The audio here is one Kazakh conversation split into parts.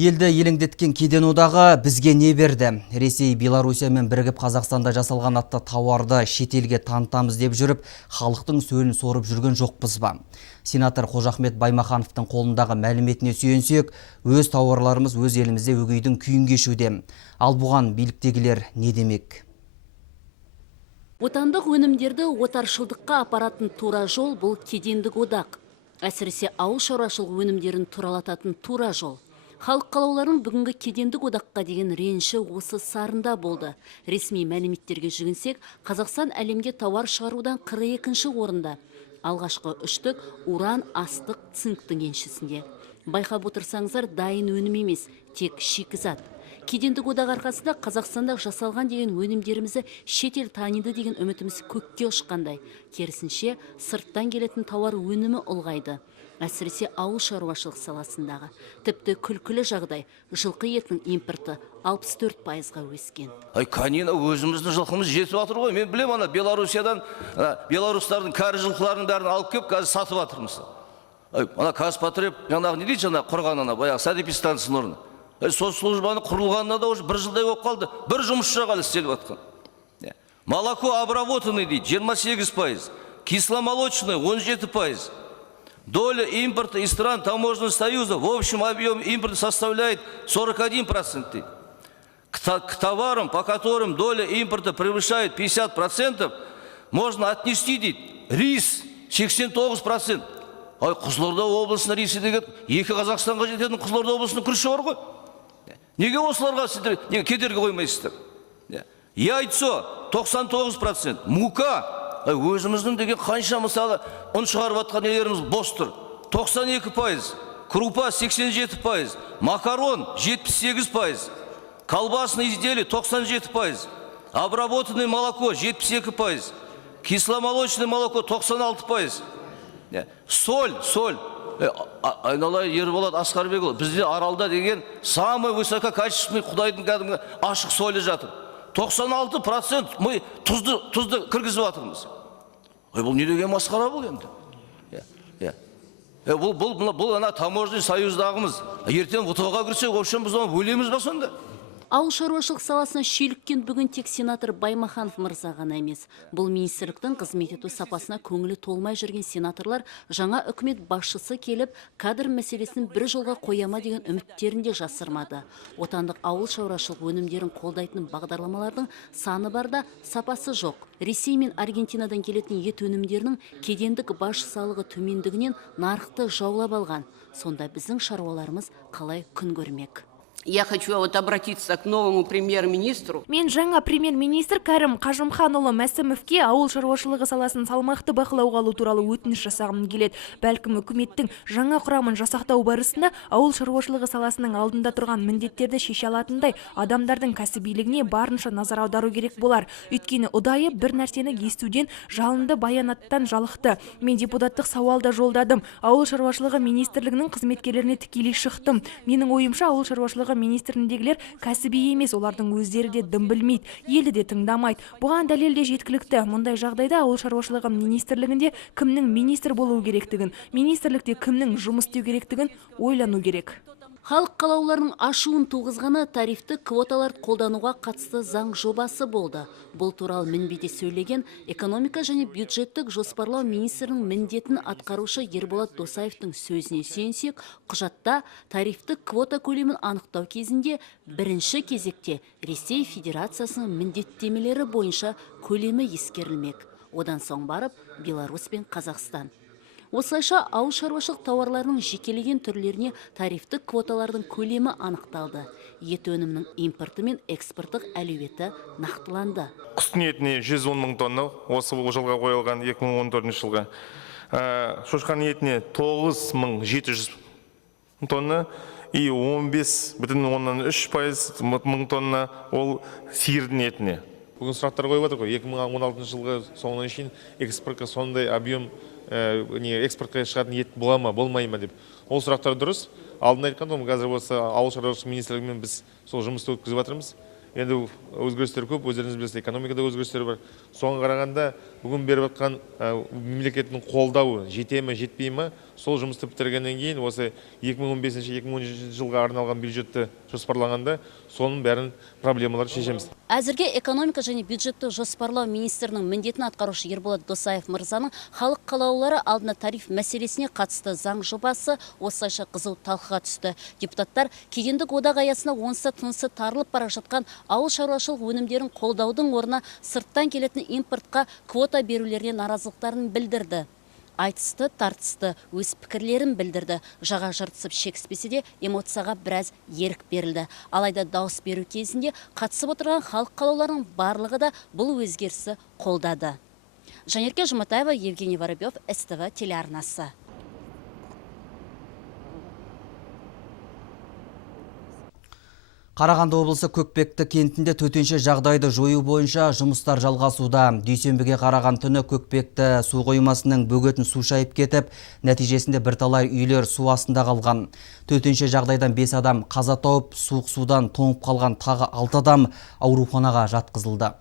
Елді елеңдеткен кеден одағы бізге не берді? Ресей, Беларусиямен бірігіп Қазақстанда жасалған атты тауарды шетелге танытамыз деп жүріп, халықтың сөлін сорып жүрген жоқпыз ба? Сенатор Қожахмет Баймахановтың қолындағы мәліметіне сүйенсек, өз тауарларымыз өз елімізде өгейдің күйін кешуде. Ал бұған биліктегілер не демек? Отандық өнімдерді отаршылдыққа апаратын тура жол бұл кедендік одақ. Әсіресе ауыл шаруашылығы өнімдерін туралататын тура жол. Халық қалауларының бүгінгі кедендік одаққа деген реніші осы сарында болды. Ресми мәліметтерге жүгінсек, Қазақстан әлемге тауар шығарудан 42-ші орында. Алғашқы үштік уран, астық, цинктің еншісінде. Байқап отырсаңыздар, дайын өнім емес, тек шикізат. Кедендік одақ арқасында Қазақстанда жасалған деген өнімдерімізді шетел таниды деген үмітіміз көкке ұшқандай. Керісінше, сырттан келетін тауар өнімі ұлғайды. Әсіресе ауыл шаруашылық саласындағы. Тіпті күлкілі жағдай, жылқы етінің импорты 64%-ға өскен. Канина өзіміздің жылқымыз жетіп жатыр ғой. Мен білем, ана Беларусиядан, беларустардың кәрі жылқыларының бәрін алып келіп, қазір сатып жатырмыз. Ана Казпотреб, жаңағы не дейді, жаңағы құрған ана, баяғы санэпидстанцияның орны. Сол службаны құрылғанына да уже бір жылдай болып қалды. Bir жұмысшы ғана істеліп жатқан. Молоко обработанный дейді, 28%. Кисломолочное 17%. Доля импорта из стран таможенного союза в общем объеме импорта составляет 41%. К товарам, по которым доля импорта превышает 50%, можно отнести дейді, рис 89%. Қызылорда облысына рисы деген, екі Қазақстанға жететін Қызылорда облысының күріші бар ғой. Неге осыларға сіздер кедергі қоймайсыздар? Яйцо 99%, мука өзіміздің деген қанша мысалы ұн шығарып жатқан елеріміз бос тұр. 92%, крупа 87%, макарон 78%, колбасные изделия 97%, обработанное молоко 72%, кисломолочное молоко 96%. Соль. Айналай Ерболат Асқарбекұлы, бізде Аралда деген самый высококачественный Құдайдың кәдімгі ашық солі жатыр. 96% мы тұзды кіргізіп жатырмыз. Бұл не деген масқара бұл енді? Бұл ана таможенный союздағымыз. Ертең ұтыға кірсек, общем біз оны өлеміз ба сонда? Ауыл шаруашылық саласына шүйліккен бүгін тек сенатор Баймаханов мырза ғана емес. Бұл министрліктің қызмет ету сапасына көңілі толмай жүрген сенаторлар жаңа үкімет басшысы келіп, кадр мәселесін бір жолға қояма деген үміттерінде жасырмады. Отандық ауыл шаруашылық өнімдерін қолдайтын бағдарламалардың саны барда сапасы жоқ. Ресей мен Аргентинадан келетін ет өнімдерінің кедендік баж салығы төмендігінен нарықты жаулап алған. Сонда біздің шаруаларымыз қалай күн көрмек? Я хочу обратиться к новому премьер-министру. Мен жаңа премьер-министр Кәрім Қажымханұлы Мәсімовке ауыл шаруашылығы саласын салмақты бақылауға алу туралы өтініш жасағым келеді. Бәлкім үкіметтің жаңа құрамын жасақтау барысында ауыл шаруашылығы саласының алдында тұрған міндеттерді шеше алатындай адамдардың кәсібилігіне барынша назар аудару керек болар. Өйткені ұдайы бір нәрсені естуден жалынды баянаттан жалықты. Мен депутаттық сауалда жолдадым. Ауыл шаруашылығы министрлігінің қызметкерлеріне тікелей шықтым. Менің ойымша ауыл шаруашылығы министріндегілер кәсіби емес, олардың өздері де дым білмейді, елі де тыңдамайды. Бұған дәлел де жеткілікті. Мұндай жағдайда ауыл шаруашылығы министрлігінде кімнің министр болуы керектігін, министрлікте кімнің жұмыс істеу керектігін ойлану керек. Халық қалауларының ашуын туғызғаны тарифті квоталар қолдануға қатысты заң жобасы болды. Бұл туралы мінбеде сөйлеген экономика және бюджеттік жоспарлау министрінің міндетін атқарушы Ерболат Досаевтың сөзіне сүйенсек, құжатта тарифті квота көлемін анықтау кезінде бірінші кезекте Ресей Федерациясының міндеттемелері бойынша көлемі ескерілмек. Одан соң барып Беларусь пен Қазақстан. Осылайша ауыл шаруашылық тауарларының жекелеген түрлеріне тарифтік квоталардың көлемі анықталды. Ет өнімінің импорты мен экспорттық әлеуеті нақтыланды. Құстың етіне 110 мың тонна осы жылға қойылған 2014 жылға. Шошқан етіне 9700 тонна и 15,3% мың тонна ол сиырдың етіне. Бүгін сұрақтар қойып отыр ғой, 2016 жылғы соңына шейін экспортқа сондай объем экспортқа шығатын ет бола ма, болмай ма деп. Ол сұрақтар дұрыс. Алдын айтқан, қазір осы ауыл шаруашылығы министрлігімен біз сол жұмысты өткізіп жатырмыз. Енді өзгерістер көп, өздеріңіз білесіздер, экономикада өзгерістер бар. Соған қарағанда бүгін беріп жатқан мемлекеттің қолдауы жете ме жетпей ме, сол жұмысты бітіргеннен кейін осы 2015-2016 жылға арналған бюджетті жоспарлағанда соның бәрін проблемалар шешеміз. Әзірге экономика және бюджетті жоспарлау министрінің міндетін атқарушы Ерболат Досаев мырзаның халық қалаулылары алдына тариф мәселесіне қатысты заң жобасы осылайша қызу талқыға түсті. Депутаттар кедендік одақ аясында онсыз тынысы тарылып бара жатқан ауыл шаруашылық өнімдерін қолдаудың орнына сырттан келетін импортқа квота берулеріне наразылықтарын білдірді. Айтысты, тартысты, өз пікірлерін білдірді. Жаға жыртысып шекіспесе де эмоцияға біраз ерік берілді. Алайда дауыс беру кезінде қатысып отырған халық қалауларының барлығы да бұл өзгерісті қолдады. Жанерке Жұматаева, Евгений Воробьев, СТВ телеарнасы. Қарағанды облысы Көкпекті кентінде төтенше жағдайды жою бойынша жұмыстар жалғасуда. Дүйсенбіге қараған түні Көкпекті су қоймасының бөгетін су шайып кетіп, нәтижесінде бірталай үйлер су астында қалған. Төтенше жағдайдан 5 адам қаза тауып, суық судан тоңып қалған тағы 6 адам ауруханаға жатқызылды.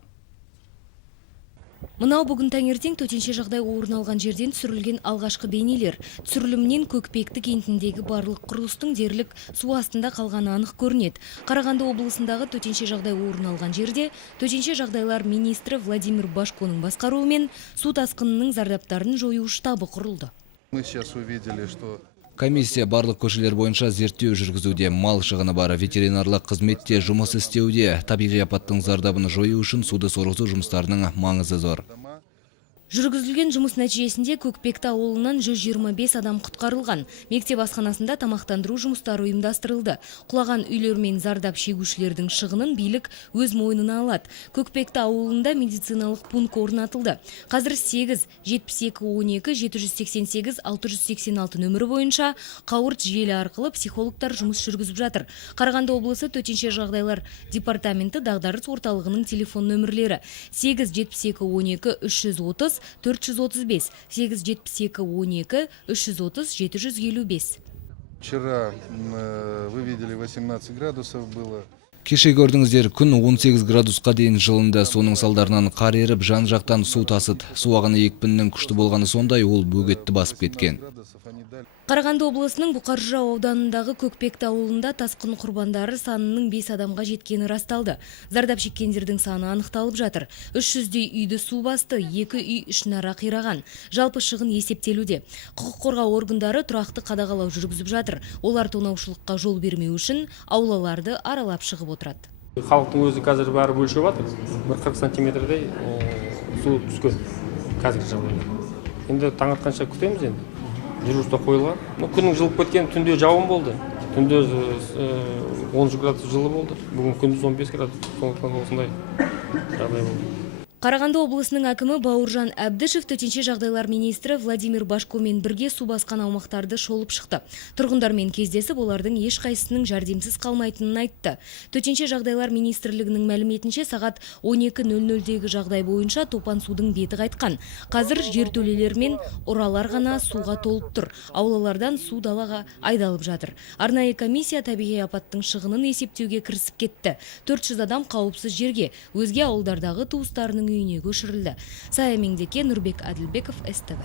Мынау бүгін таңертең төтенше жағдай орын алған жерден түсірілген алғашқы бейнелер. Түсірілімнен Көкпекті кентіндегі барлық құрылыстың дерлік су астында қалғаны анық көрінеді. Қарағанды облысындағы төтенше жағдай орын алған жерде төтенше жағдайлар министрі Владимир Башконың басқаруымен су тасқынының зардаптарын жою штабы құрылды. Мы сейчас увидели, что Комиссия барлық көшелер бойынша зерттеу жүргізуде, мал шығыны бар ветеринарлық қызметте жұмыс істеуде. Табиғи апаттың зардабын жою үшін суды сорғызу жұмыстарының маңызы зор. Жүргізілген жұмыс нәтижесінде Көкпекті ауылынан 125 адам құтқарылған. Мектеп асханасында тамақтандыру жұмыстары ұйымдастырылды. Құлаған үйлер мен зардап шегушілердің шығынын билік өз мойнына алады. Көкпекті ауылында медициналық пункт орнатылды. Қазір 8 72 12 788 686 нөмірі бойынша қауырт желі арқылы психологтар жұмыс жүргізіп жатыр. Қарағанды облысы төтенше жағдайлар департаменті дағдарыс орталығының телефон нөмірлері 8 72 12 330 435, 872 12 330 755. вчера вы видели 18 градусов было. Кеше көрдіңіздер, күн 18 градусқа дейін жылынды. Соның салдарынан қар еріп, жан жақтан су тасыды. Су ағыны екпінінің күшті болғаны сондай, ол бөгетті басып кеткен. Қарағанды облысының Бұқаржырау ауданындағы Көкпекті ауылында тасқын құрбандары санының 5 адамға жеткені расталды. Зардап шеккендердің саны анықталып жатыр. 300-дей үйді су басты, 2 үй ішінара қираған. Жалпы шығын есептелуде. Құқық қорғау органдары тұрақты қадағалау жүргізіп жатыр. Олар тонаушылыққа жол бермеу үшін аулаларды аралап шығып отырады. Халықтың өзі қазір бәрі өлшеп жатыр. 40 сантиметрдей су түскен қазіргі жағдайда. Енді таң атқанша күтеміз енді. Дежурство қойылған. Күннің жылып кеткен, түнде жауын болды. Түнде 10 градус жылы болды. Бүгін күндіз 15 градус. Сондықтан осындай жағдай болды. Қарағанды облысының әкімі Бауыржан Әбдішев төтенше жағдайлар министрі Владимир Башкомен бірге су басқан аумақтарды шолып шықты. Тұрғындармен кездесіп, олардың ешқайсысының жәрдемсіз қалмайтынын айтты. Төтенше жағдайлар министрлігінің мәліметінше сағат 12:00-дегі жағдай бойынша топан судың беті қайтқан. Қазір жертөлелер мен ұралар ғана суға толып тұр. Аулалардан су далаға айдалып жатыр. Арнайы комиссия табиғи апаттың шығынын есептеуге кірісіп кетті. 400 адам қауіпсіз жерге, өзге ауылдардағы туыстарының үйіне көшірілді. Сая Меңдеке, Нұрбек Әділбеков, СТВ.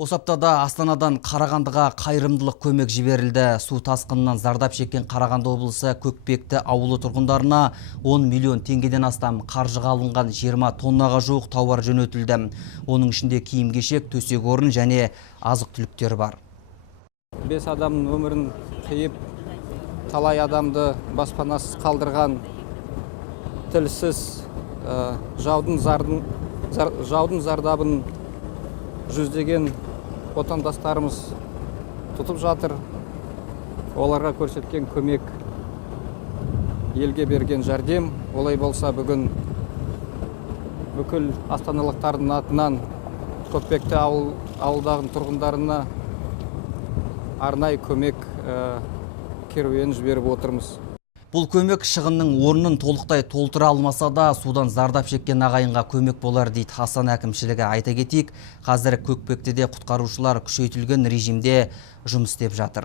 Осы аптада Астанадан Қарағандыға қайырымдылық көмек жіберілді. Су тасқынынан зардап шеккен Қарағанды облысы Көкпекті ауылы тұрғындарына 10 миллион теңгеден астам қаржыға алынған 20 тоннаға жуық тауар жөнөтілді. Оның ішінде киім-кешек, төсек орын және азық-түліктер бар. 5 адамның өмірін қиып, талай адамды баспанасыз қалдырған, тілсіз жаудың зардабын жүздеген отандастарымыз тұтып жатыр. Оларға көрсеткен көмек, елге берген жәрдем. Олай болса бүгін бүкіл астаналықтардың атынан Көкпекті ауылдағы тұрғындарына арнайы көмек керуен жіберіп отырмыз. Бұл көмек шығынның орнын толықтай толтыра алмаса да, судан зардап шеккен ағайынға көмек болар дейді Асан әкімшілігі. Айта кетейік, қазір Көкпектіде құтқарушылар күшейтілген режимде жұмыс істеп жатыр.